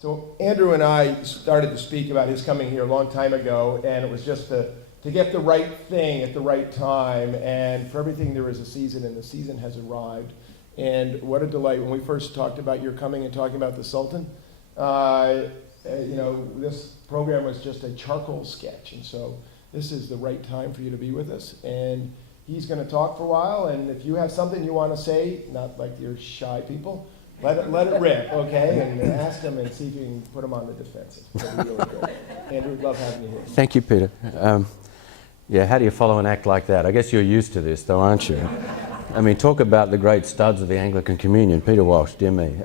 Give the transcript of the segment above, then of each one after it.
So Andrew and I started to speak about his coming here a long time ago, and it was just to get the right thing at the right time, and for everything there is a season, and the season has arrived. And what a delight. When we first talked about your coming and talking about the Sultan, this program was just a charcoal sketch, and so this is the right time for you to be with us. And he's going to talk for a while, and if you have something you want to say, not like you're shy people, let it rip, okay? And ask him and see if you can put him on the defensive. That'd be really good. Andrew, we'd love having you here. Thank you, Peter. How do you follow an act like that? I guess you're used to this, though, aren't you? I mean, talk about the great studs of the Anglican Communion. Peter Walsh, dear me.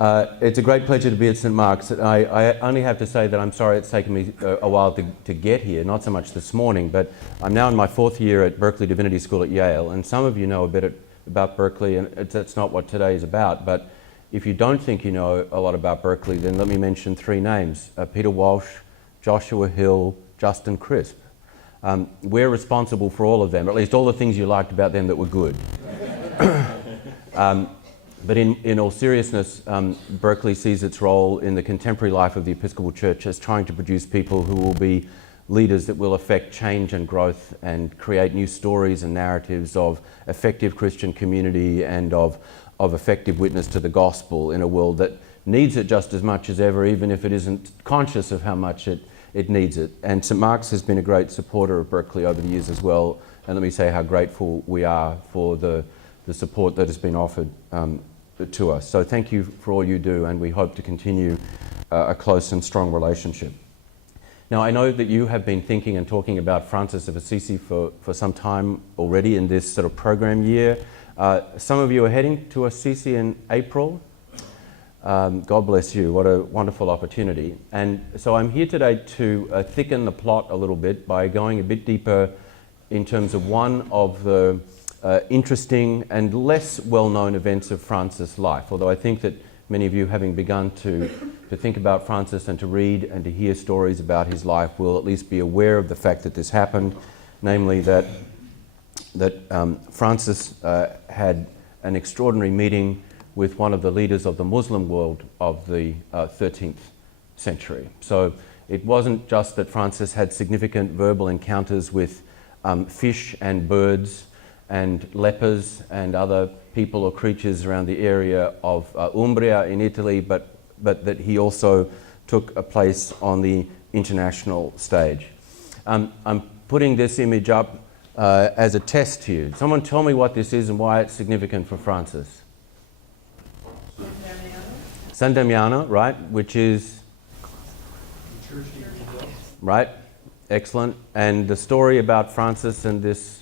It's a great pleasure to be at St. Mark's. I only have to say that I'm sorry it's taken me a while to get here, not so much this morning, but I'm now in my 4th year at Berkeley Divinity School at Yale, and some of you know a bit about Berkeley, and that's not what today is about, but if you don't think you know a lot about Berkeley, then let me mention 3 names, Peter Walsh, Joshua Hill, Justin Crisp. We're responsible for all of them, or at least all the things you liked about them that were good. But in all seriousness, Berkeley sees its role in the contemporary life of the Episcopal Church as trying to produce people who will be leaders that will affect change and growth and create new stories and narratives of effective Christian community and of effective witness to the gospel in a world that needs it just as much as ever, even if it isn't conscious of how much it needs it. And St. Mark's has been a great supporter of Berkeley over the years as well, and let me say how grateful we are for the support that has been offered to us. So thank you for all you do, and we hope to continue a close and strong relationship. Now, I know that you have been thinking and talking about Francis of Assisi for some time already in this sort of program year. Some of you are heading to Assisi in April. God bless you, what a wonderful opportunity. And so I'm here today to thicken the plot a little bit by going a bit deeper in terms of one of the interesting and less well-known events of Francis' life, although I think that many of you, having begun to think about Francis and to read and to hear stories about his life, will at least be aware of the fact that this happened, namely that Francis had an extraordinary meeting with one of the leaders of the Muslim world of the 13th century. So it wasn't just that Francis had significant verbal encounters with fish and birds and lepers and other people or creatures around the area of Umbria in Italy, but that he also took a place on the international stage. I'm putting this image up as a test to you. Someone tell me what this is and why it's significant for Francis. San Damiano, right, which is... Right, excellent. And the story about Francis and this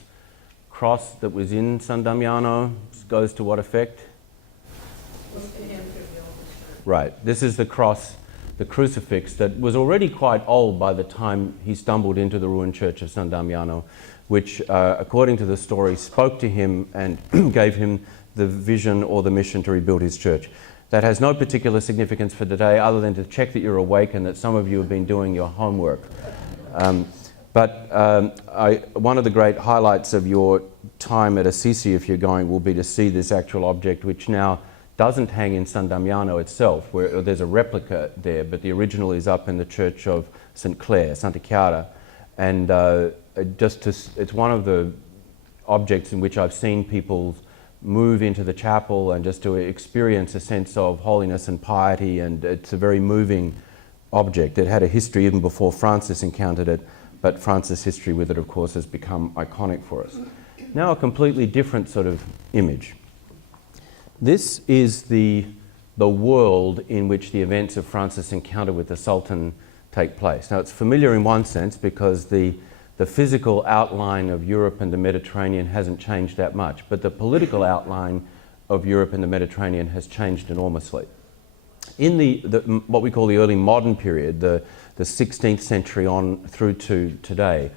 cross that was in San Damiano goes to what effect? Right, this is the cross, the crucifix that was already quite old by the time he stumbled into the ruined church of San Damiano, which, according to the story, spoke to him and gave him the vision or the mission to rebuild his church. That has no particular significance for today other than to check that you're awake and that some of you have been doing your homework. One of the great highlights of your time at Assisi, if you're going, will be to see this actual object, which now doesn't hang in San Damiano itself, where there's a replica there, but the original is up in the church of St. Clare, Santa Chiara. And it's one of the objects in which I've seen people move into the chapel and just to experience a sense of holiness and piety, and it's a very moving object. It had a history even before Francis encountered it, but Francis' history with it, of course, has become iconic for us. Now a completely different sort of image. This is the world in which the events of Francis' encounter with the Sultan take place. Now it's familiar in one sense because the physical outline of Europe and the Mediterranean hasn't changed that much, but the political outline of Europe and the Mediterranean has changed enormously. In what we call the early modern period, the 16th century on through to today,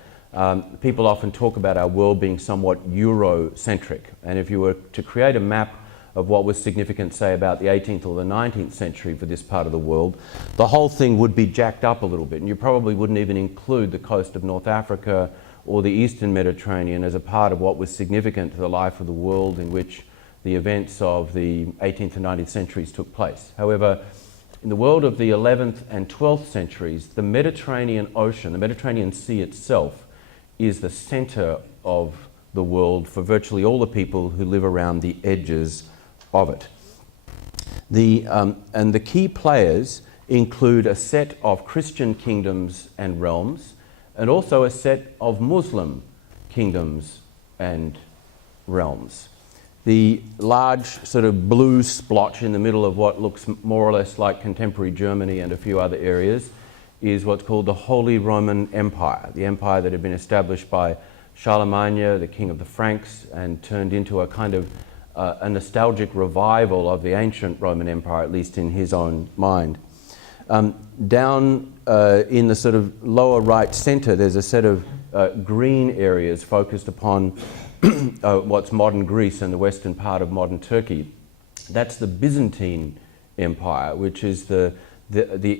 people often talk about our world being somewhat Eurocentric. And if you were to create a map of what was significant, say, about the 18th or the 19th century for this part of the world, the whole thing would be jacked up a little bit, and you probably wouldn't even include the coast of North Africa or the Eastern Mediterranean as a part of what was significant to the life of the world in which the events of the 18th and 19th centuries took place. However, In the world of the 11th and 12th centuries, the Mediterranean Ocean, the Mediterranean Sea itself, is the center of the world for virtually all the people who live around the edges of it. And the key players include a set of Christian kingdoms and realms, and also a set of Muslim kingdoms and realms. The large sort of blue splotch in the middle of what looks more or less like contemporary Germany and a few other areas is what's called the Holy Roman Empire, the empire that had been established by Charlemagne, the king of the Franks, and turned into a kind of a nostalgic revival of the ancient Roman Empire, at least in his own mind. Down in the sort of lower right center, there's a set of green areas focused upon what's modern Greece and the western part of modern Turkey. That's the Byzantine Empire, which is the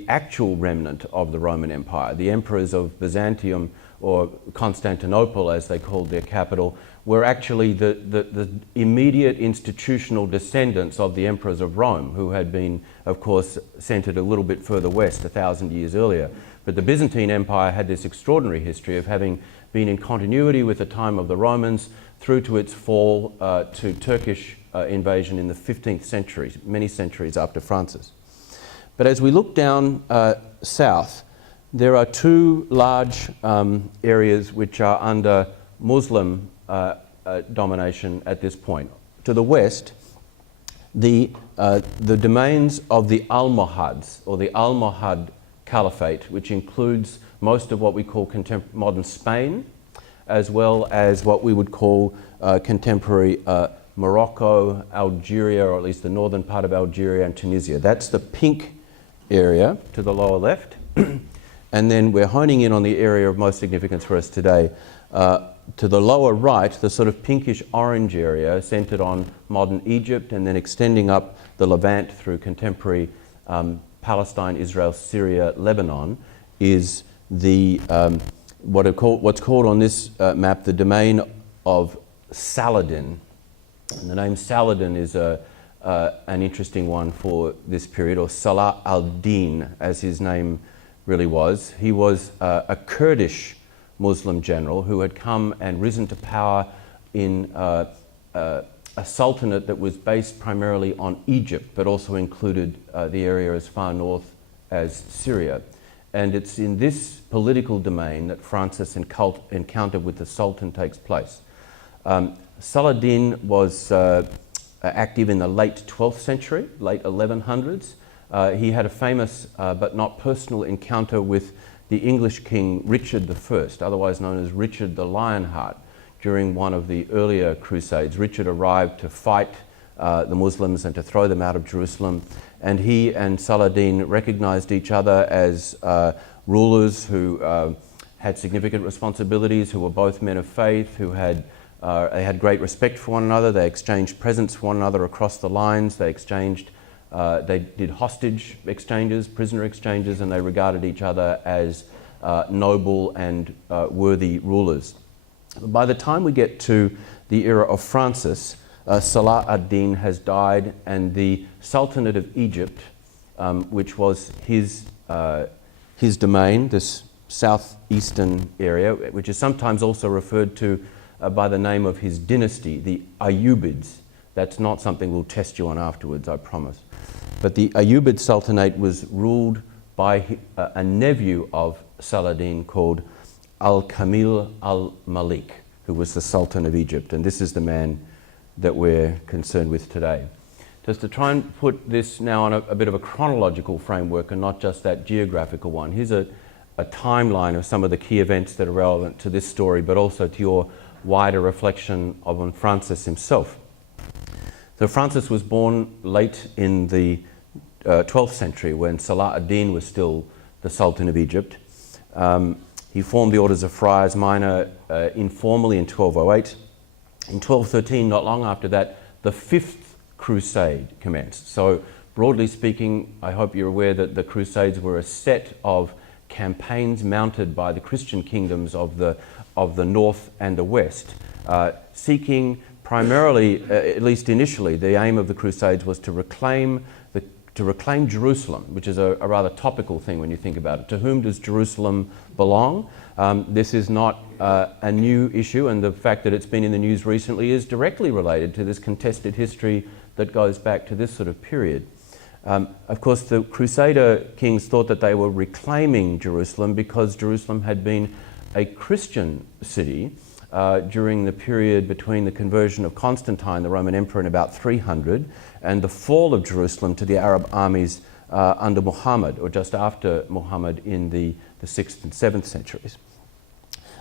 actual remnant of the Roman Empire. The emperors of Byzantium, or Constantinople as they called their capital, were actually the immediate institutional descendants of the emperors of Rome, who had been, of course, centered a little bit further west 1,000 years earlier. But the Byzantine Empire had this extraordinary history of having been in continuity with the time of the Romans through to its fall to Turkish invasion in the 15th century, many centuries after Francis. But as we look down south, there are two large areas which are under Muslim domination at this point. To the west, the domains of the Almohads, or the Almohad Caliphate, which includes most of what we call modern Spain, as well as what we would call contemporary Morocco, Algeria, or at least the northern part of Algeria and Tunisia. That's the pink area to the lower left. And then we're honing in on the area of most significance for us today. To the lower right, the sort of pinkish orange area centered on modern Egypt and then extending up the Levant through contemporary Palestine, Israel, Syria, Lebanon, is the what's called on this map the domain of Saladin. And the name Saladin is an interesting one for this period, or Salah al-Din, as his name really was. He was a Kurdish Muslim general who had come and risen to power in a sultanate that was based primarily on Egypt, but also included the area as far north as Syria. And it's in this political domain that Francis' encounter with the Sultan takes place. Saladin was active in the late 12th century, late 1100s. He had a famous but not personal encounter with the English king Richard I, otherwise known as Richard the Lionheart, during one of the earlier crusades. Richard arrived to fight the Muslims and to throw them out of Jerusalem, and he and Saladin recognized each other as rulers who had significant responsibilities, who were both men of faith, who had they had great respect for one another. They exchanged presents for one another across the lines. They did hostage exchanges, prisoner exchanges, and they regarded each other as noble and worthy rulers. By the time we get to the era of Francis, Salah ad-Din has died, and the Sultanate of Egypt, which was his domain, this southeastern area, which is sometimes also referred to by the name of his dynasty, the Ayyubids. That's not something we'll test you on afterwards, I promise. But the Ayyubid Sultanate was ruled by a nephew of Saladin called Al-Kamil al-Malik, who was the Sultan of Egypt. And this is the man that we're concerned with today. Just to try and put this now on a bit of a chronological framework and not just that geographical one. Here's a timeline of some of the key events that are relevant to this story, but also to your wider reflection on Francis himself. So Francis was born late in the 12th century when Salah ad-Din was still the Sultan of Egypt. He formed the orders of Friars Minor informally in 1208. In 1213, not long after that, the Fifth Crusade commenced. So broadly speaking, I hope you're aware that the Crusades were a set of campaigns mounted by the Christian kingdoms of the north and the west, seeking primarily, at least initially, the aim of the Crusades was to reclaim to reclaim Jerusalem, which is a rather topical thing when you think about it. To whom does Jerusalem belong? This is not a new issue, and the fact that it's been in the news recently is directly related to this contested history that goes back to this sort of period. Of course, the Crusader kings thought that they were reclaiming Jerusalem because Jerusalem had been a Christian city during the period between the conversion of Constantine, the Roman emperor, in about 300, and the fall of Jerusalem to the Arab armies under Muhammad, or just after Muhammad in the 6th and 7th centuries.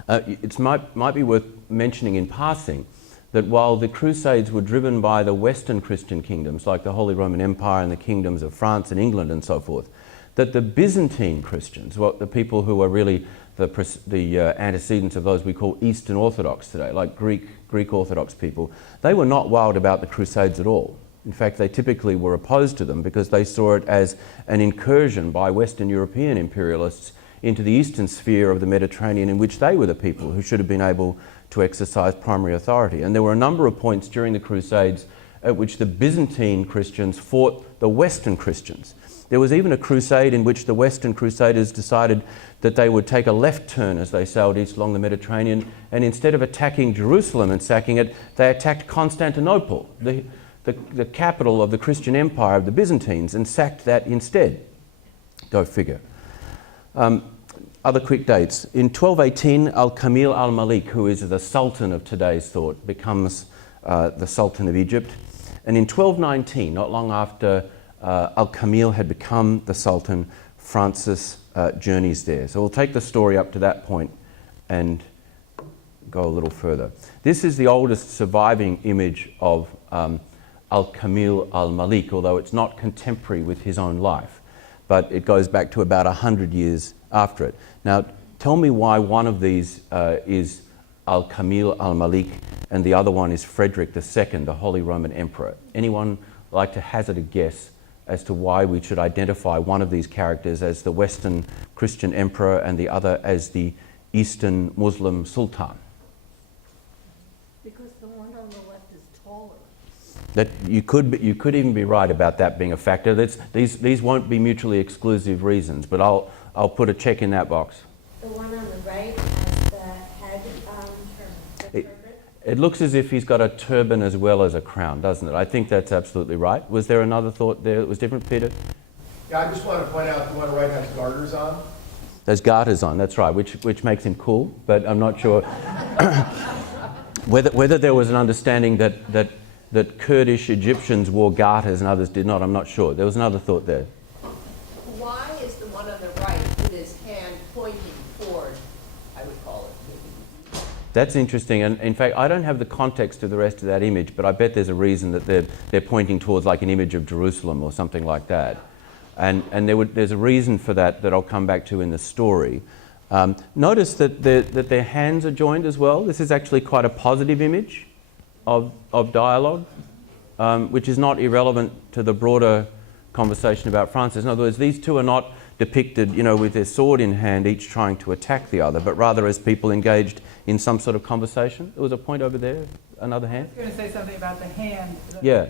It might be worth mentioning in passing that while the Crusades were driven by the Western Christian kingdoms, like the Holy Roman Empire and the kingdoms of France and England and so forth, that the Byzantine Christians, the people who are really the antecedents of those we call Eastern Orthodox today, like Greek Orthodox people, they were not wild about the Crusades at all. In fact, they typically were opposed to them because they saw it as an incursion by Western European imperialists into the eastern sphere of the Mediterranean, in which they were the people who should have been able to exercise primary authority. And there were a number of points during the Crusades at which the Byzantine Christians fought the Western Christians. There was even a crusade in which the Western Crusaders decided that they would take a left turn as they sailed east along the Mediterranean, and instead of attacking Jerusalem and sacking it, they attacked Constantinople, the capital of the Christian Empire of the Byzantines, and sacked that instead. Go figure. Other quick dates. In 1218, Al-Kamil al-Malik, who is the Sultan of today's thought, becomes the Sultan of Egypt. And in 1219, not long after Al-Kamil had become the Sultan, Francis journeys there. So we'll take the story up to that point and go a little further. This is the oldest surviving image of Al-Kamil al-Malik, although it's not contemporary with his own life, but it goes back to about 100 years after it. Now, tell me why one of these is Al-Kamil al-Malik and the other one is Frederick II, the Holy Roman Emperor. Anyone like to hazard a guess as to why we should identify one of these characters as the Western Christian Emperor and the other as the Eastern Muslim Sultan? Because the one on the left is taller. That you could even be right about that being a factor. These won't be mutually exclusive reasons, but I'll put a check in that box. The one on the right has the head turban. It looks as if he's got a turban as well as a crown, doesn't it? I think that's absolutely right. Was there another thought there that was different, Peter? Yeah, I just want to point out the one on the right has garters on. There's garters on, that's right, which makes him cool, but I'm not sure whether there was an understanding that Kurdish Egyptians wore garters and others did not. I'm not sure. There was another thought there. Why is the one on the right with his hand pointing toward, I would call it? That's interesting, and in fact, I don't have the context of the rest of that image, but I bet there's a reason that they're pointing towards like an image of Jerusalem or something like that. And there's a reason for that I'll come back to in the story. Notice that their hands are joined as well. This is actually quite a positive image of dialogue, which is not irrelevant to the broader conversation about Francis. In other words, these two are not depicted, with their sword in hand, each trying to attack the other, but rather as people engaged in some sort of conversation. There was a point over there, another hand. I was going to say something about the hand. Yeah.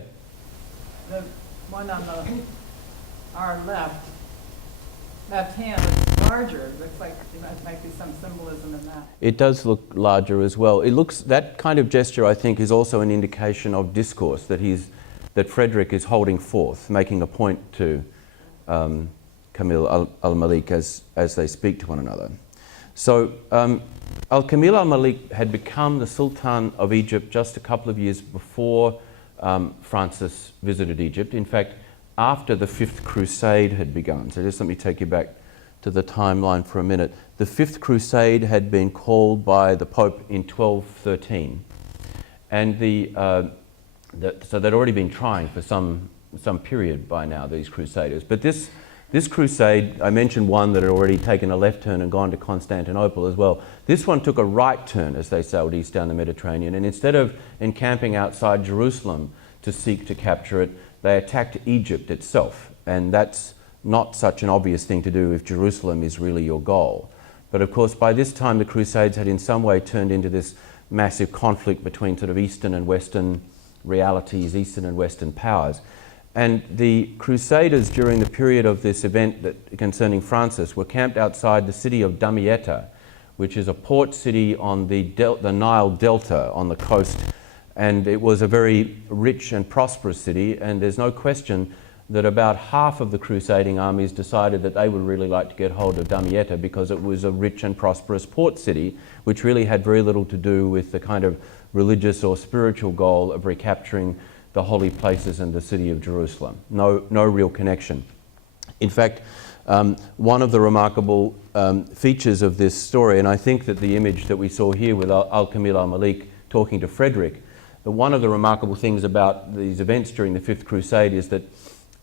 The one on our left hand is larger. It looks like there might be some symbolism in that. It does look larger as well. That kind of gesture, I think, is also an indication of discourse that Frederick is holding forth, making a point to Kamil al-Malik as they speak to one another. So Al-Kamil al-Malik had become the Sultan of Egypt just a couple of years before Francis visited Egypt. In fact, after the Fifth Crusade had begun. So just let me take you back to the timeline for a minute. The Fifth Crusade had been called by the Pope in 1213. And so they'd already been trying for some period by now, these Crusaders. But this crusade, I mentioned one that had already taken a left turn and gone to Constantinople as well. This one took a right turn as they sailed east down the Mediterranean. And instead of encamping outside Jerusalem to seek to capture it, they attacked Egypt itself. And that's not such an obvious thing to do if Jerusalem is really your goal. But of course, by this time, the Crusades had in some way turned into this massive conflict between sort of Eastern and Western realities, Eastern and Western powers. And the Crusaders during the period of this event concerning Francis were camped outside the city of Damietta, which is a port city on the Nile Delta on the coast. And it was a very rich and prosperous city, and there's no question that about half of the crusading armies decided that they would really like to get hold of Damietta because it was a rich and prosperous port city, which really had very little to do with the kind of religious or spiritual goal of recapturing the holy places and the city of Jerusalem. No real connection. In fact, one of the remarkable features of this story, and I think that the image that we saw here with Al-Kamil al-Malik talking to Frederick, one of the remarkable things about these events during the Fifth Crusade is that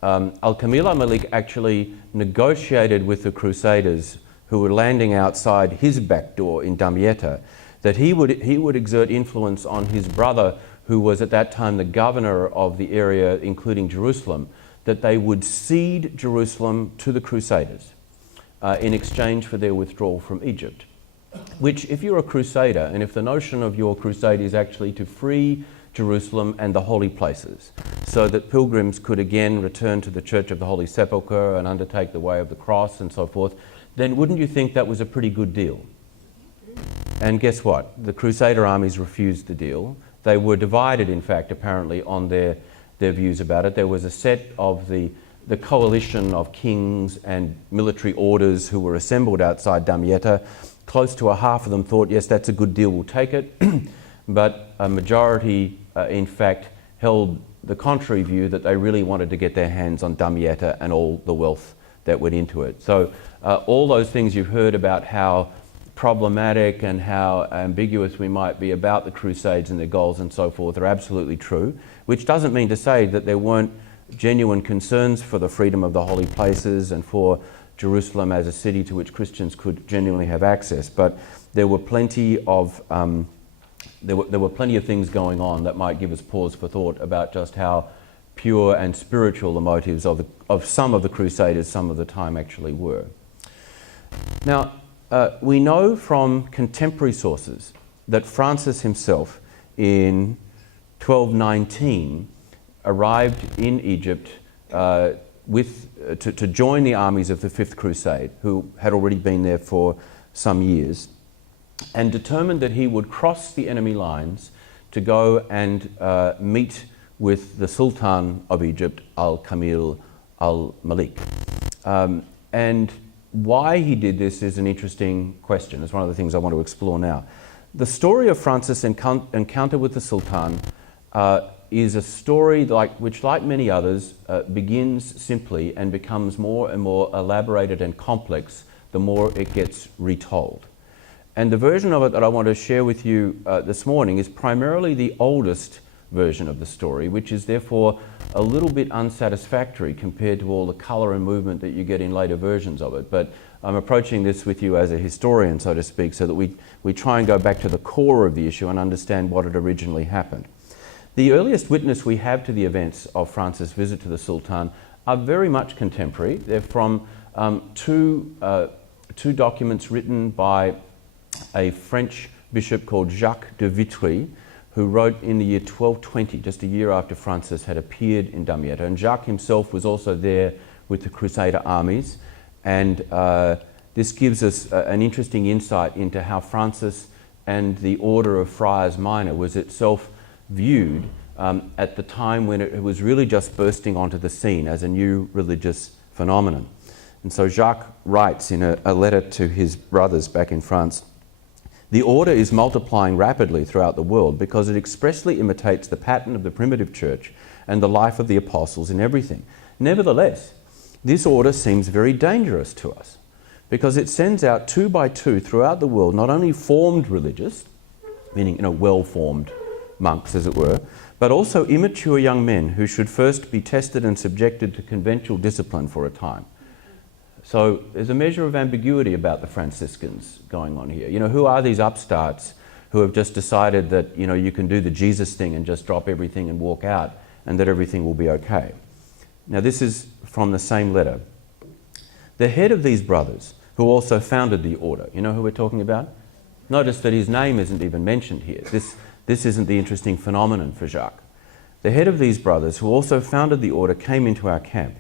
Al-Kamil al-Malik actually negotiated with the Crusaders who were landing outside his back door in Damietta, that he would exert influence on his brother, who was at that time the governor of the area, including Jerusalem, that they would cede Jerusalem to the Crusaders in exchange for their withdrawal from Egypt. Which, if you're a crusader, and if the notion of your crusade is actually to free Jerusalem and the holy places, so that pilgrims could again return to the Church of the Holy Sepulchre and undertake the way of the cross and so forth, then wouldn't you think that was a pretty good deal? And guess what? The Crusader armies refused the deal. They were divided, in fact, apparently, on their views about it. There was a set of the coalition of kings and military orders who were assembled outside Damietta. Close to a half of them thought, yes, that's a good deal, we'll take it. But a majority, in fact, held the contrary view that they really wanted to get their hands on Damietta and all the wealth that went into it. So all those things you've heard about how problematic and how ambiguous we might be about the Crusades and their goals and so forth are absolutely true, which doesn't mean to say that there weren't genuine concerns for the freedom of the holy places and for Jerusalem as a city to which Christians could genuinely have access. But there were plenty of there were plenty of things going on that might give us pause for thought about just how pure and spiritual the motives of some of the Crusaders some of the time actually were. Now, we know from contemporary sources that Francis himself in 1219 arrived in Egypt to join the armies of the Fifth Crusade, who had already been there for some years, and determined that he would cross the enemy lines to go and meet with the Sultan of Egypt, Al-Kamil al-Malik. And why he did this is an interesting question. It's one of the things I want to explore now. The story of Francis' encounter with the Sultan is a story which, like many others, begins simply and becomes more and more elaborated and complex the more it gets retold. And the version of it that I want to share with you this morning is primarily the oldest version of the story, which is therefore a little bit unsatisfactory compared to all the colour and movement that you get in later versions of it. But I'm approaching this with you as a historian, so to speak, so that we try and go back to the core of the issue and understand what had originally happened. The earliest witness we have to the events of Francis' visit to the Sultan are very much contemporary. They're from two documents written by a French bishop called Jacques de Vitry, who wrote in the year 1220, just a year after Francis had appeared in Damietta. And Jacques himself was also there with the Crusader armies. And this gives us an interesting insight into how Francis and the order of Friars Minor was itself viewed at the time when it was really just bursting onto the scene as a new religious phenomenon. And so Jacques writes in a letter to his brothers back in France, "The order is multiplying rapidly throughout the world because it expressly imitates the pattern of the primitive church and the life of the apostles in everything. Nevertheless, this order seems very dangerous to us because it sends out 2 by 2 throughout the world not only formed religious, meaning well-formed monks as it were, but also immature young men who should first be tested and subjected to conventual discipline for a time." So there's a measure of ambiguity about the Franciscans going on here. Who are these upstarts who have just decided that, you can do the Jesus thing and just drop everything and walk out and that everything will be okay? Now this is from the same letter. The head of these brothers, who also founded the order, you know who we're talking about? Notice that his name isn't even mentioned here. This isn't the interesting phenomenon for Jacques. The head of these brothers, who also founded the order, came into our camp.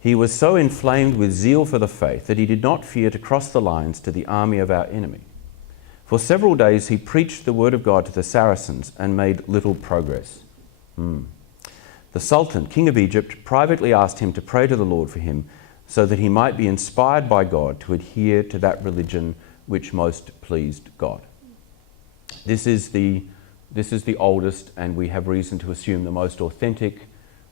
He was so inflamed with zeal for the faith that he did not fear to cross the lines to the army of our enemy. For several days he preached the word of God to the Saracens and made little progress. The Sultan, King of Egypt, privately asked him to pray to the Lord for him so that he might be inspired by God to adhere to that religion which most pleased God. This is the oldest, and we have reason to assume the most authentic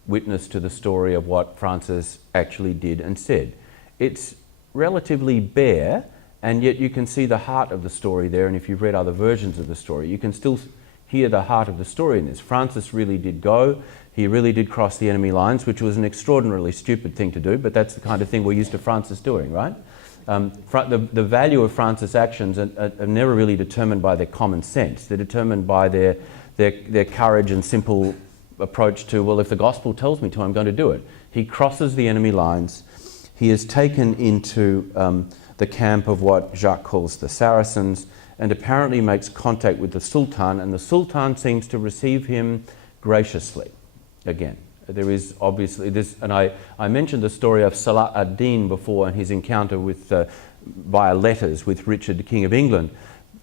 witness to the story of what Francis actually did and said. It's relatively bare, and yet you can see the heart of the story there, and if you've read other versions of the story, you can still hear the heart of the story in this. Francis really did go. He really did cross the enemy lines, which was an extraordinarily stupid thing to do, but that's the kind of thing we're used to Francis doing, right? The value of Francis' actions are never really determined by their common sense. They're determined by their courage and simple approach to, well, if the gospel tells me to, I'm going to do it. He crosses the enemy lines. He is taken into the camp of what Jacques calls the Saracens, and apparently makes contact with the Sultan, and the Sultan seems to receive him graciously. Again, there is obviously this, and I mentioned the story of Salah ad-Din before and his encounter with, via letters with Richard, the King of England,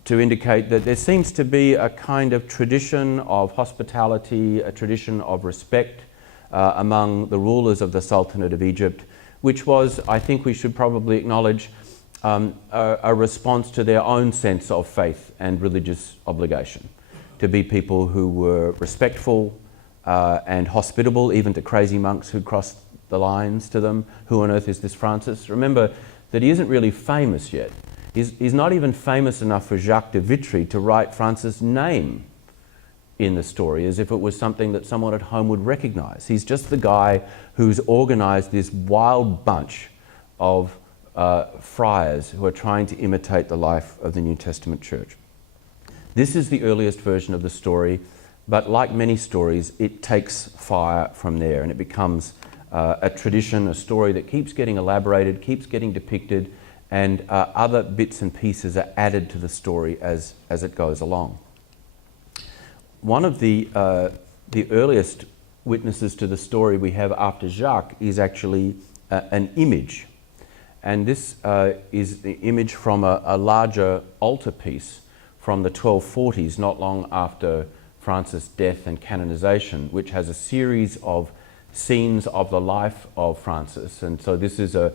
to indicate that there seems to be a kind of tradition of hospitality, a tradition of respect among the rulers of the Sultanate of Egypt, which was, I think we should probably acknowledge, a response to their own sense of faith and religious obligation, to be people who were respectful and hospitable, even to crazy monks who crossed the lines to them. Who on earth is this Francis? Remember that he isn't really famous yet. He's not even famous enough for Jacques de Vitry to write Francis' name in the story as if it was something that someone at home would recognize. He's just the guy who's organized this wild bunch of friars who are trying to imitate the life of the New Testament church. This is the earliest version of the story, but like many stories, it takes fire from there, and it becomes a tradition, a story that keeps getting elaborated, keeps getting depicted, and other bits and pieces are added to the story as it goes along. One of the earliest witnesses to the story we have after Jacques is actually an image. And this is the image from a larger altarpiece from the 1240s, not long after Francis' death and canonization, which has a series of scenes of the life of Francis. And so this is a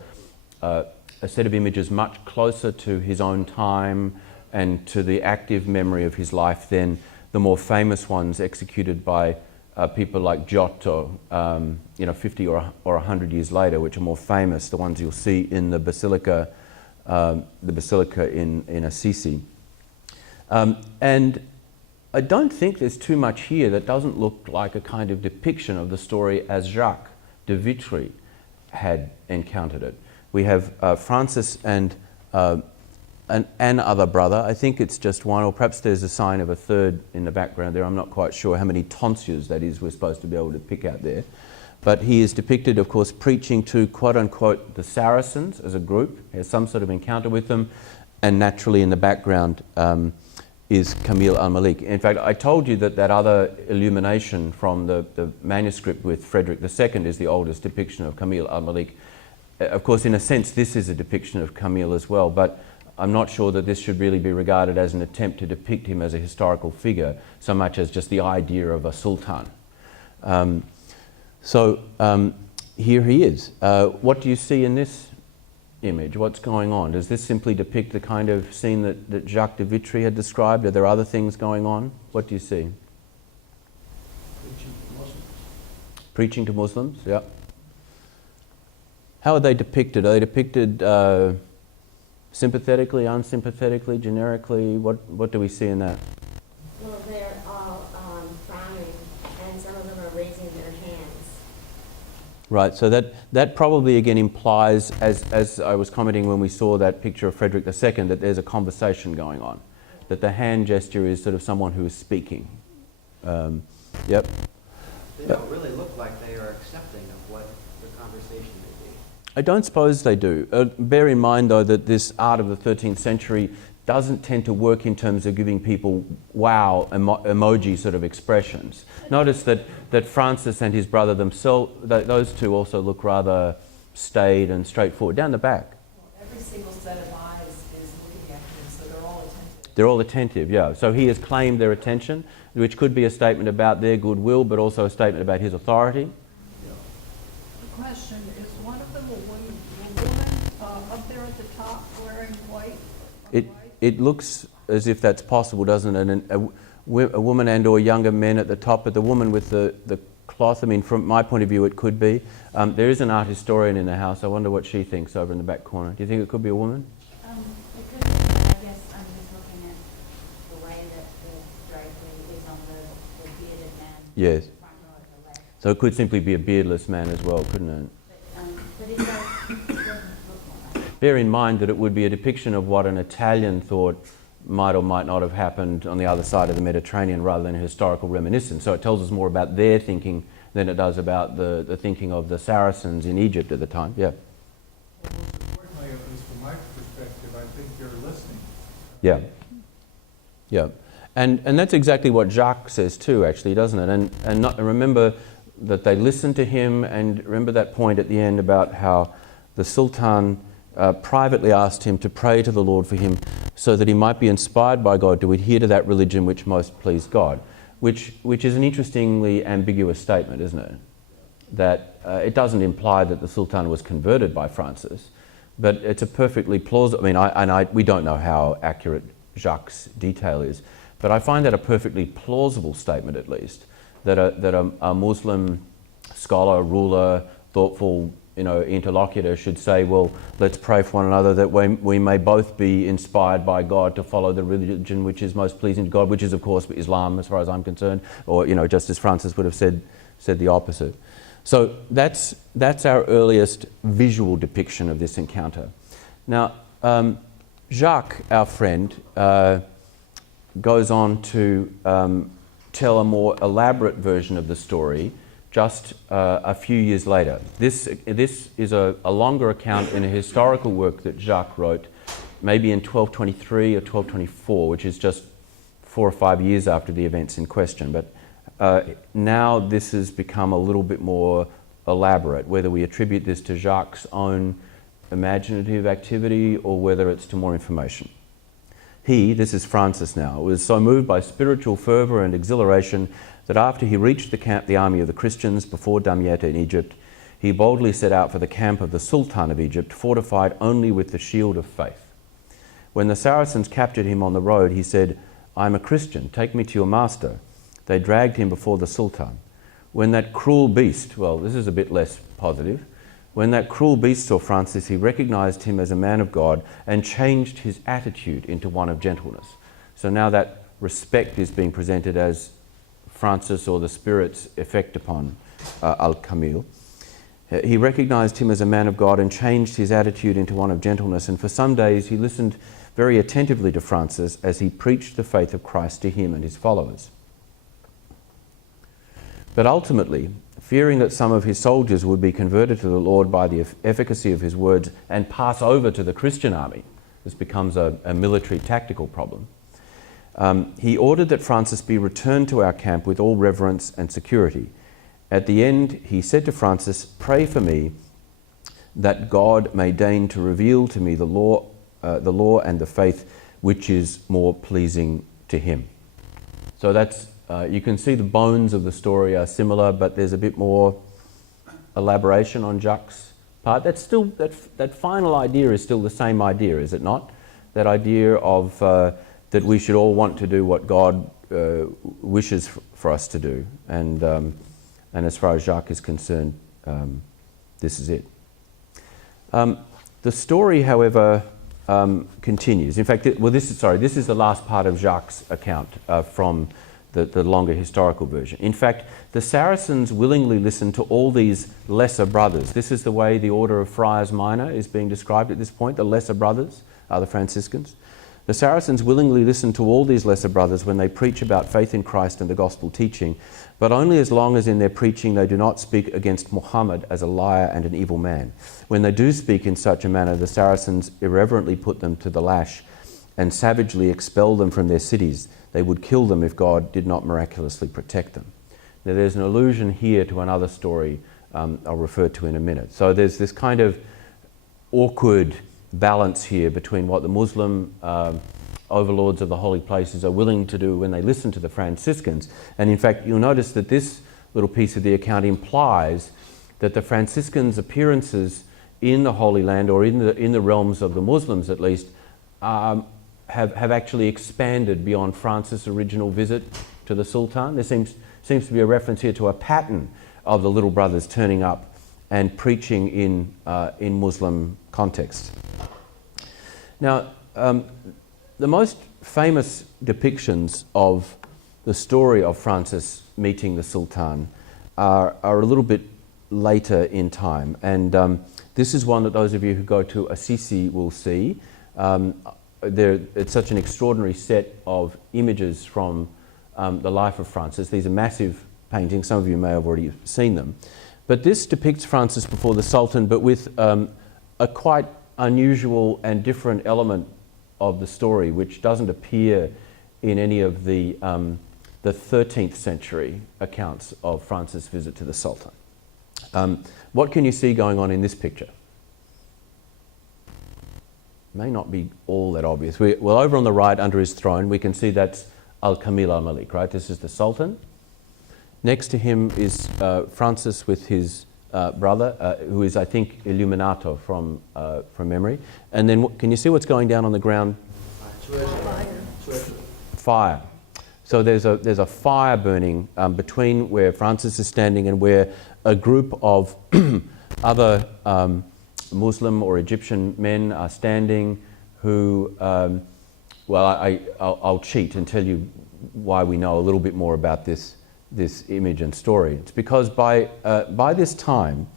set of images much closer to his own time and to the active memory of his life than the more famous ones executed by people like Giotto, 50 or 100 years later, which are more famous, the ones you'll see in the basilica in Assisi. And I don't think there's too much here that doesn't look like a kind of depiction of the story as Jacques de Vitry had encountered it. We have Francis and an other brother. I think it's just one, or perhaps there's a sign of a third in the background there. I'm not quite sure how many tonsures that is we're supposed to be able to pick out there. But he is depicted, of course, preaching to, quote-unquote, the Saracens as a group. He has some sort of encounter with them. And naturally in the background is Kamil al-Malik. In fact, I told you that other illumination from the manuscript with Frederick II is the oldest depiction of Kamil al-Malik. Of course, in a sense, this is a depiction of Kamil as well, but I'm not sure that this should really be regarded as an attempt to depict him as a historical figure, so much as just the idea of a sultan. Here he is. What do you see in this image? What's going on? Does this simply depict the kind of scene that Jacques de Vitry had described? Are there other things going on? What do you see? Preaching to Muslims. Preaching to Muslims, yeah. How are they depicted? Are they depicted sympathetically, unsympathetically, generically? What do we see in that? Well, they're all frowning, and some of them are raising their hands. Right, so that probably again implies, as I was commenting when we saw that picture of Frederick II, that there's a conversation going on, that the hand gesture is sort of someone who is speaking. Yep. They don't really look like they are accepting of what the conversation may be. I don't suppose they do. Bear in mind, though, that this art of the 13th century doesn't tend to work in terms of giving people wow emoji sort of expressions. Notice that Francis and his brother themselves, those two also look rather staid and straightforward. Down the back. Every single set of eyes is looking at him, so they're all attentive. They're all attentive, yeah. So he has claimed their attention, which could be a statement about their goodwill, but also a statement about his authority. The question is, one of them a woman up there at the top wearing white? It looks as if that's possible, doesn't it? And a woman and or younger men at the top, but the woman with the cloth, I mean, from my point of view, it could be. There is an art historian in the house. I wonder what she thinks over in the back corner. Do you think it could be a woman? It could be, but I guess I'm just looking at the way that the drapery is on the bearded man. Yes. Front row at the left. So it could simply be a beardless man as well, couldn't it? But it doesn't look more like. Bear in mind that it would be a depiction of what an Italian thought might or might not have happened on the other side of the Mediterranean rather than a historical reminiscence. So it tells us more about their thinking than it does about the thinking of the Saracens in Egypt at the time. Yeah. Well, most importantly, at least from my perspective, I think they're listening. Yeah. Yeah. And that's exactly what Jacques says too, actually, doesn't it? And remember that they listened to him, and remember that point at the end about how the Sultan privately asked him to pray to the Lord for him so that he might be inspired by God to adhere to that religion which most pleased God, which is an interestingly ambiguous statement, isn't it? That it doesn't imply that the Sultan was converted by Francis, but it's a perfectly plausible, I mean, we don't know how accurate Jacques' detail is, but I find that a perfectly plausible statement, at least, that a Muslim scholar, ruler, thoughtful, interlocutor should say, well, let's pray for one another that we may both be inspired by God to follow the religion which is most pleasing to God, which is, of course, Islam, as far as I'm concerned, or, just as Francis would have said the opposite. So that's our earliest visual depiction of this encounter. Now, Jacques, our friend, goes on to tell a more elaborate version of the story just a few years later. This is a longer account in a historical work that Jacques wrote, maybe in 1223 or 1224, which is just 4 or 5 years after the events in question. But now this has become a little bit more elaborate, whether we attribute this to Jacques' own imaginative activity or whether it's to more information. He, this is Francis now, was so moved by spiritual fervour and exhilaration that after he reached the army of the Christians before Damietta in Egypt, he boldly set out for the camp of the Sultan of Egypt, fortified only with the shield of faith. When the Saracens captured him on the road, he said, "I am a Christian, take me to your master." They dragged him before the Sultan. When that cruel beast, well, this is a bit less positive, when that cruel beast saw Francis, he recognized him as a man of God and changed his attitude into one of gentleness. So now that respect is being presented as Francis or the Spirit's effect upon Al-Kamil. He recognized him as a man of God and changed his attitude into one of gentleness, and for some days he listened very attentively to Francis as he preached the faith of Christ to him and his followers. But ultimately, fearing that some of his soldiers would be converted to the Lord by the efficacy of his words and pass over to the Christian army, this becomes a military tactical problem, he ordered that Francis be returned to our camp with all reverence and security. At the end, he said to Francis, "Pray for me that God may deign to reveal to me the law and the faith which is more pleasing to him." So that's, you can see the bones of the story are similar, but there's a bit more elaboration on Jacques' part. That's still, that final idea is still the same idea, is it not? That idea of that we should all want to do what God wishes for us to do. And as far as Jacques is concerned, this is it. The story, however, continues. In fact, this is the last part of Jacques' account from the longer historical version. In fact, the Saracens willingly listened to all these lesser brothers. This is the way the order of Friars Minor is being described at this point. The lesser brothers are the Franciscans. The Saracens willingly listen to all these lesser brothers when they preach about faith in Christ and the gospel teaching, but only as long as in their preaching they do not speak against Muhammad as a liar and an evil man. When they do speak in such a manner, the Saracens irreverently put them to the lash and savagely expel them from their cities. They would kill them if God did not miraculously protect them. Now there's an allusion here to another story I'll refer to in a minute. So there's this kind of awkward balance here between what the Muslim overlords of the holy places are willing to do when they listen to the Franciscans. And in fact, you'll notice that this little piece of the account implies that the Franciscans' appearances in the Holy Land, or in the realms of the Muslims at least, have actually expanded beyond Francis' original visit to the Sultan. There seems to be a reference here to a pattern of the little brothers turning up and preaching in Muslim context. Now, the most famous depictions of the story of Francis meeting the Sultan are a little bit later in time, and this is one that those of you who go to Assisi will see. It's such an extraordinary set of images from the life of Francis. These are massive paintings. Some of you may have already seen them. But this depicts Francis before the Sultan, but with a quite unusual and different element of the story, which doesn't appear in any of the 13th century accounts of Francis' visit to the Sultan. What can you see going on in this picture? May not be all that obvious. Well, over on the right, under his throne, we can see that's Al-Kamil al-Malik, right? This is the Sultan. Next to him is Francis with his brother, who is, I think, Illuminato from memory. And then, can you see what's going down on the ground? Fire. So there's a fire burning between where Francis is standing and where a group of other Muslim or Egyptian men are standing who, I'll cheat and tell you why we know a little bit more about this image and story. It's because by this time,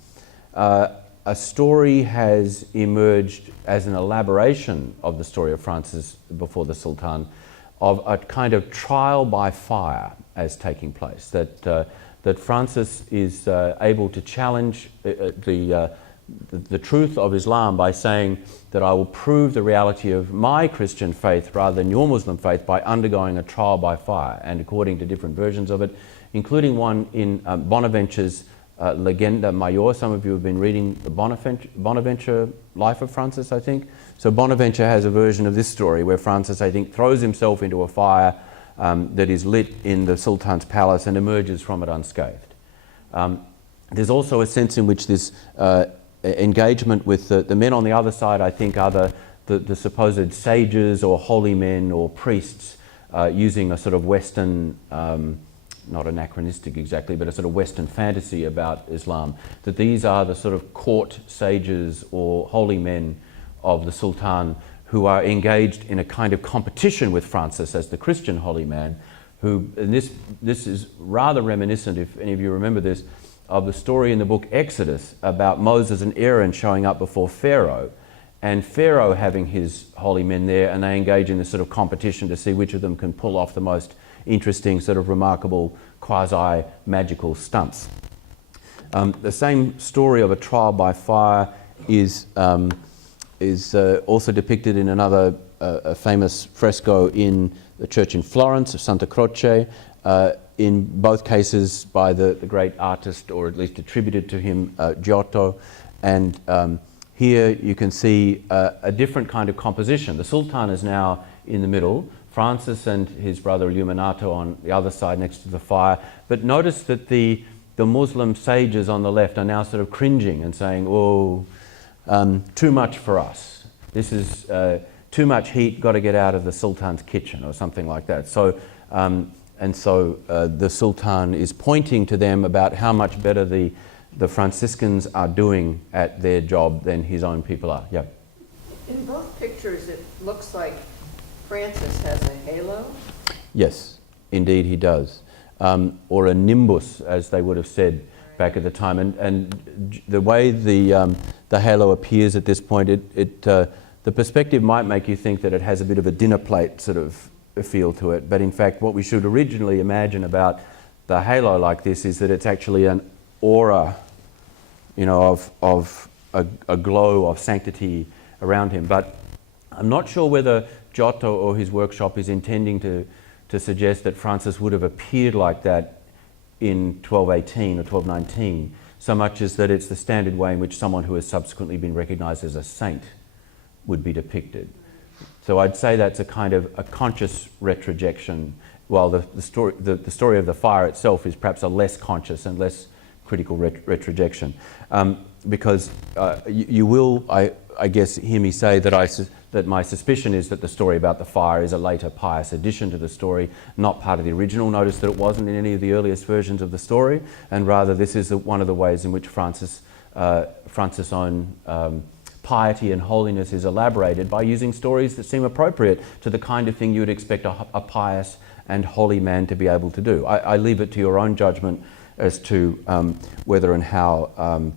a story has emerged as an elaboration of the story of Francis before the Sultan, of a kind of trial by fire as taking place, that Francis is able to challenge the truth of Islam by saying that I will prove the reality of my Christian faith rather than your Muslim faith by undergoing a trial by fire. And according to different versions of it, including one in Bonaventure's Legenda Mayor. Some of you have been reading the Bonaventure Life of Francis, I think. So Bonaventure has a version of this story where Francis, I think, throws himself into a fire that is lit in the Sultan's palace and emerges from it unscathed. There's also a sense in which this engagement with the men on the other side, I think, are the supposed sages or holy men or priests using a sort of Western, not anachronistic exactly, but a sort of Western fantasy about Islam, that these are the sort of court sages or holy men of the Sultan who are engaged in a kind of competition with Francis as the Christian holy man, who, and this is rather reminiscent, if any of you remember this, of the story in the book Exodus about Moses and Aaron showing up before Pharaoh, and Pharaoh having his holy men there, and they engage in this sort of competition to see which of them can pull off the most interesting, sort of remarkable, quasi-magical stunts. The same story of a trial by fire is also depicted in another famous fresco in the church in Florence of Santa Croce, in both cases by the great artist, or at least attributed to him, Giotto. And here you can see a different kind of composition. The Sultan is now in the middle, Francis and his brother Illuminato on the other side next to the fire. But notice that the Muslim sages on the left are now sort of cringing and saying, oh, too much for us. This is too much heat, got to get out of the Sultan's kitchen, or something like that. So, the Sultan is pointing to them about how much better the Franciscans are doing at their job than his own people are. Yeah. In both pictures, it looks like Francis has a halo. Yes, indeed he does. Or a nimbus, as they would have said back at the time. And the way the halo appears at this point, the perspective might make you think that it has a bit of a dinner plate sort of a feel to it. But in fact, what we should originally imagine about the halo like this is that it's actually an aura, of a glow of sanctity around him. But I'm not sure whether Giotto or his workshop is intending to suggest that Francis would have appeared like that in 1218 or 1219, so much as that it's the standard way in which someone who has subsequently been recognised as a saint would be depicted. So I'd say that's a kind of a conscious retrojection, while the story of the fire itself is perhaps a less conscious and less critical retrojection. Because you will, I guess, hear me say that my suspicion is that the story about the fire is a later pious addition to the story, not part of the original. Notice that it wasn't in any of the earliest versions of the story, and rather this is one of the ways in which Francis' own piety and holiness is elaborated by using stories that seem appropriate to the kind of thing you would expect a pious and holy man to be able to do. I leave it to your own judgment as to whether and how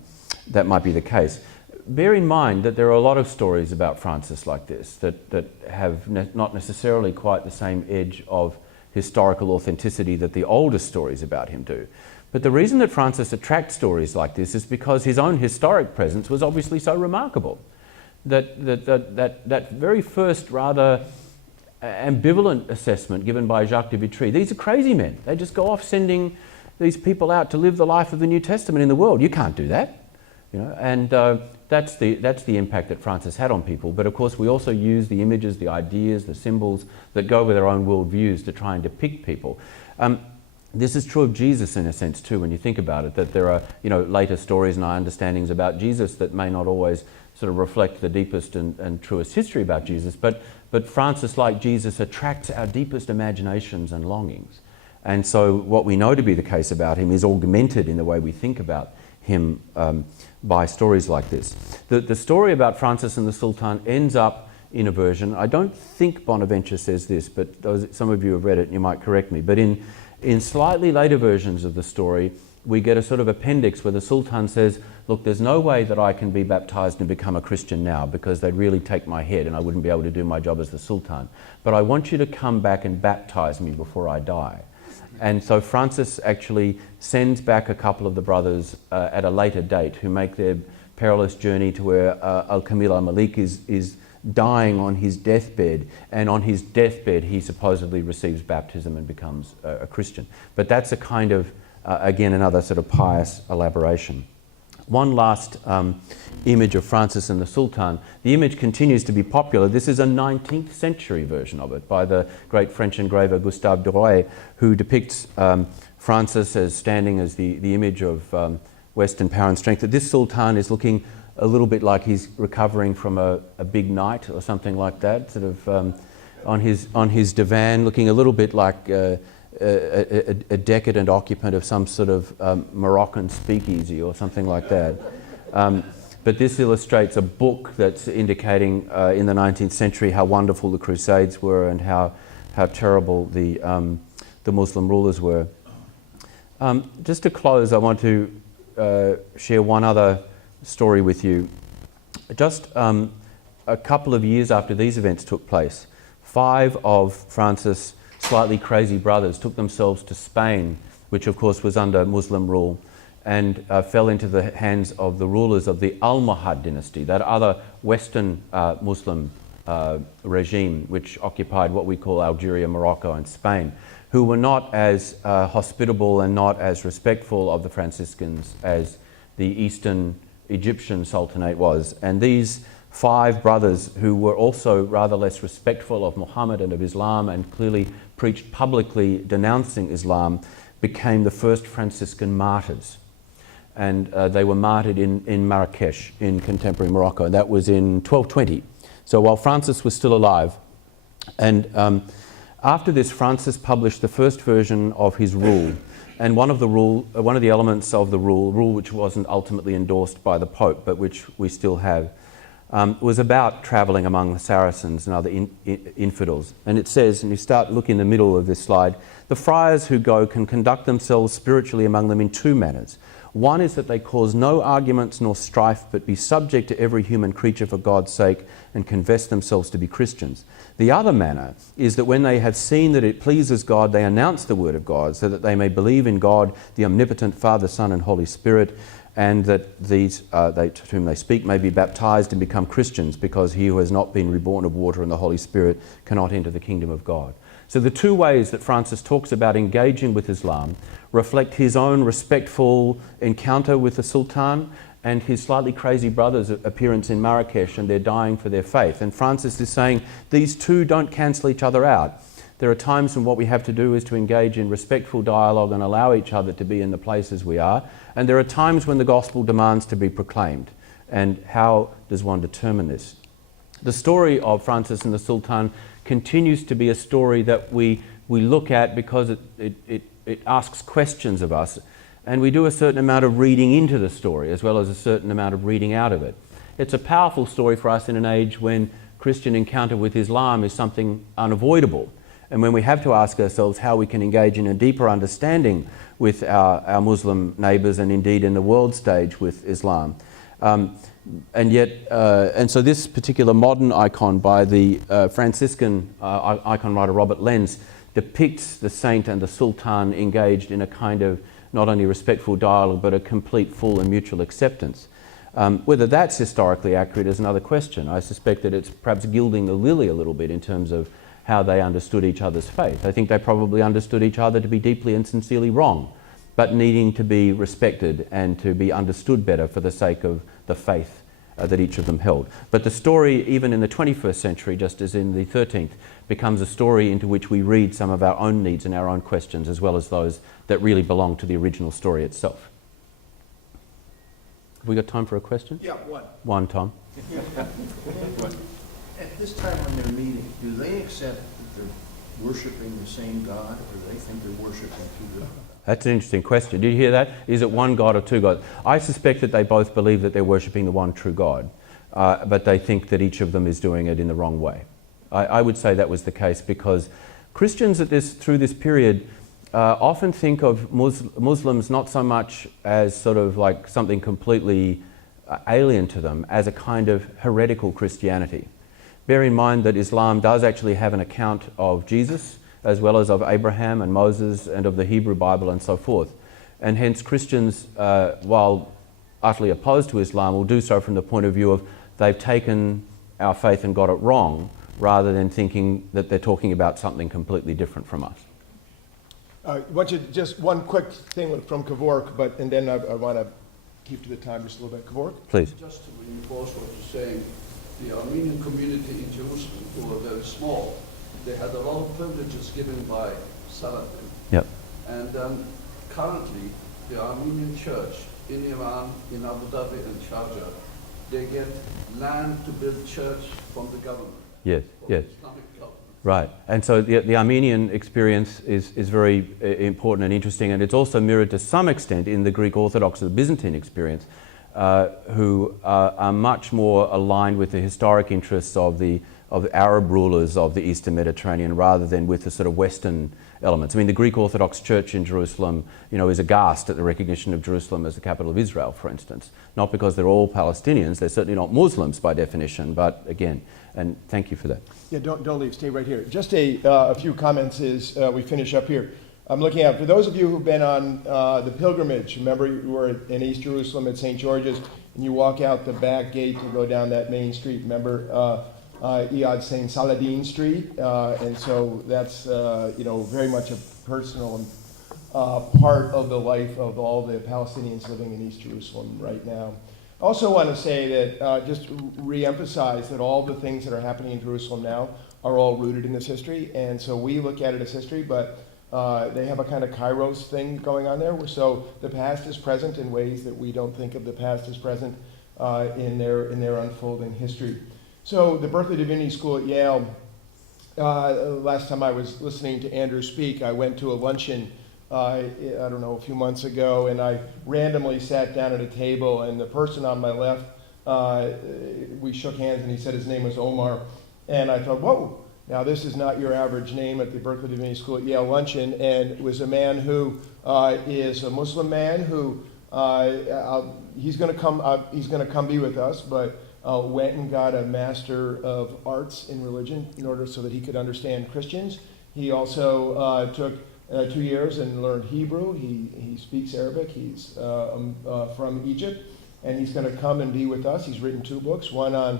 that might be the case. Bear in mind that there are a lot of stories about Francis like this that have not necessarily quite the same edge of historical authenticity that the oldest stories about him do. But the reason that Francis attracts stories like this is because his own historic presence was obviously so remarkable. That very first rather ambivalent assessment given by Jacques de Vitry, these are crazy men. They just go off sending these people out to live the life of the New Testament in the world. You can't do that. You know, and that's the impact that Francis had on people. But of course we also use the images, the ideas, the symbols that go with our own worldviews to try and depict people. This is true of Jesus in a sense too, when you think about it, that there are later stories and our understandings about Jesus that may not always sort of reflect the deepest and truest history about Jesus, but Francis, like Jesus, attracts our deepest imaginations and longings. And so what we know to be the case about him is augmented in the way we think about him by stories like this. The story about Francis and the Sultan ends up in a version, I don't think Bonaventure says this, but some of you have read it and you might correct me, but in slightly later versions of the story, we get a sort of appendix where the Sultan says, look, there's no way that I can be baptized and become a Christian now because they'd really take my head and I wouldn't be able to do my job as the Sultan. But I want you to come back and baptize me before I die. And so Francis actually sends back a couple of the brothers at a later date who make their perilous journey to where Al-Kamil al-Malik is dying on his deathbed, and on his deathbed he supposedly receives baptism and becomes a Christian. But that's a kind of, again, another sort of pious elaboration. One last image of Francis and the Sultan. The image continues to be popular. This is a 19th century version of it by the great French engraver Gustave Doré, who depicts Francis as standing as the image of Western power and strength. That this Sultan is looking a little bit like he's recovering from a big night or something like that, sort of on his divan, looking a little bit like a decadent occupant of some sort of Moroccan speakeasy or something like that. But this illustrates a book that's indicating in the 19th century how wonderful the Crusades were and how terrible the Muslim rulers were. Just to close, I want to share one other story with you. Just a couple of years after these events took place, 5 of Francis' slightly crazy brothers took themselves to Spain, which of course was under Muslim rule, and fell into the hands of the rulers of the Almohad dynasty, that other Western Muslim regime which occupied what we call Algeria, Morocco and Spain, who were not as hospitable and not as respectful of the Franciscans as the Eastern Egyptian Sultanate was. And these 5 brothers, who were also rather less respectful of Muhammad and of Islam and clearly preached publicly denouncing Islam, became the first Franciscan martyrs. And they were martyred in Marrakesh in contemporary Morocco, and that was in 1220. So while Francis was still alive. And after this, Francis published the first version of his rule. And one of the elements of the rule which wasn't ultimately endorsed by the Pope, but which we still have, was about travelling among the Saracens and other infidels. And it says, and you start looking in the middle of this slide, the friars who go can conduct themselves spiritually among them in 2 manners. One is that they cause no arguments nor strife, but be subject to every human creature for God's sake and confess themselves to be Christians. The other manner is that when they have seen that it pleases God, they announce the word of God, so that they may believe in God, the omnipotent Father, Son and Holy Spirit, and that these to whom they speak may be baptized and become Christians, because he who has not been reborn of water and the Holy Spirit cannot enter the kingdom of God. So the two ways that Francis talks about engaging with Islam reflect his own respectful encounter with the Sultan and his slightly crazy brother's appearance in Marrakesh and their dying for their faith. And Francis is saying these two don't cancel each other out. There are times when what we have to do is to engage in respectful dialogue and allow each other to be in the places we are. And there are times when the gospel demands to be proclaimed. And how does one determine this? The story of Francis and the Sultan continues to be a story that we look at because it asks questions of us. And we do a certain amount of reading into the story as well as a certain amount of reading out of it. It's a powerful story for us in an age when Christian encounter with Islam is something unavoidable. And when we have to ask ourselves how we can engage in a deeper understanding with our Muslim neighbours and indeed in the world stage with Islam. And so this particular modern icon by the Franciscan icon writer Robert Lenz depicts the saint and the sultan engaged in a kind of not only respectful dialogue but a complete, full and mutual acceptance. Whether that's historically accurate is another question. I suspect that it's perhaps gilding the lily a little bit in terms of how they understood each other's faith. I think they probably understood each other to be deeply and sincerely wrong, but needing to be respected and to be understood better for the sake of the faith that each of them held. But the story, even in the 21st century, just as in the 13th, becomes a story into which we read some of our own needs and our own questions, as well as those that really belong to the original story itself. Have we got time for a question? Yeah, one. One, Tom. At this time when they're meeting, do they accept that they're worshiping the same God, or do they think they're worshiping two different gods? That's an interesting question. Did you hear that? Is it one God or two gods? I suspect that they both believe that they're worshipping the one true God, but they think that each of them is doing it in the wrong way. I would say that was the case because Christians through this period often think of Muslims not so much as sort of like something completely alien to them, as a kind of heretical Christianity. Bear in mind that Islam does actually have an account of Jesus, as well as of Abraham and Moses and of the Hebrew Bible and so forth. And hence Christians, while utterly opposed to Islam, will do so from the point of view of they've taken our faith and got it wrong, rather than thinking that they're talking about something completely different from us. Just one quick thing from Kevork, and then I want to keep to the time just a little bit. Kevork? Please. Just to reinforce what you're saying, the Armenian community in Jerusalem, who were very small, they had a lot of privileges given by Saladin. Yep. And currently, the Armenian church in Iran, in Abu Dhabi and Sharjah, they get land to build church from the government. Yes, yes. The Islamic government. Right. And so the Armenian experience is very important and interesting, and it's also mirrored to some extent in the Greek Orthodox or the Byzantine experience, who are much more aligned with the historic interests of the Arab rulers of the Eastern Mediterranean rather than with the sort of Western elements. I mean, the Greek Orthodox Church in Jerusalem, is aghast at the recognition of Jerusalem as the capital of Israel, for instance. Not because they're all Palestinians, they're certainly not Muslims by definition, but again, and thank you for that. Yeah, don't leave, stay right here. Just a few comments as we finish up here. I'm looking at, for those of you who've been on the pilgrimage, remember you were in East Jerusalem at St. George's, and you walk out the back gate to go down that main street, remember Iyad saying Saladin Street, and so that's very much a personal part of the life of all the Palestinians living in East Jerusalem right now. I also want to say that, just re-emphasize that all the things that are happening in Jerusalem now are all rooted in this history, and so we look at it as history, but they have a kind of Kairos thing going on there, so the past is present in ways that we don't think of the past as present in their unfolding history. So the Berkeley Divinity School at Yale, last time I was listening to Andrew speak, I went to a luncheon, I don't know, a few months ago, and I randomly sat down at a table, and the person on my left, we shook hands, and he said his name was Omar, and I thought, whoa, now this is not your average name at the Berkeley Divinity School at Yale luncheon, and it was a man who is a Muslim man who, he's going to come be with us, but went and got a Master of Arts in Religion in order so that he could understand Christians. He also took 2 years and learned Hebrew. He speaks Arabic. He's from Egypt, and he's going to come and be with us. He's written 2 books, one on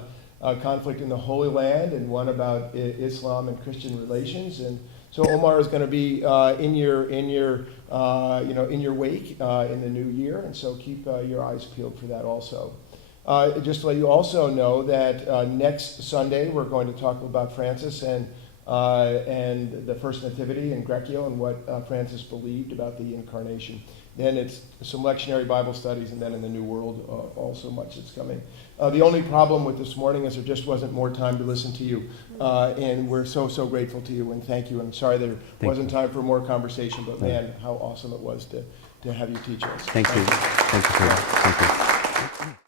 conflict in the Holy Land and one about Islam and Christian relations. And so Omar is going to be in your wake in the new year, and so keep your eyes peeled for that also. Just to let you also know that next Sunday we're going to talk about Francis and the First Nativity in Greccio and what Francis believed about the Incarnation. Then it's some lectionary Bible studies, and then in the New World also much that's coming. The only problem with this morning is there just wasn't more time to listen to you, and we're so grateful to you, and thank you. I'm sorry there wasn't time for more conversation, but man, how awesome it was to have you teach us. Thank you. Thank you. Thank you.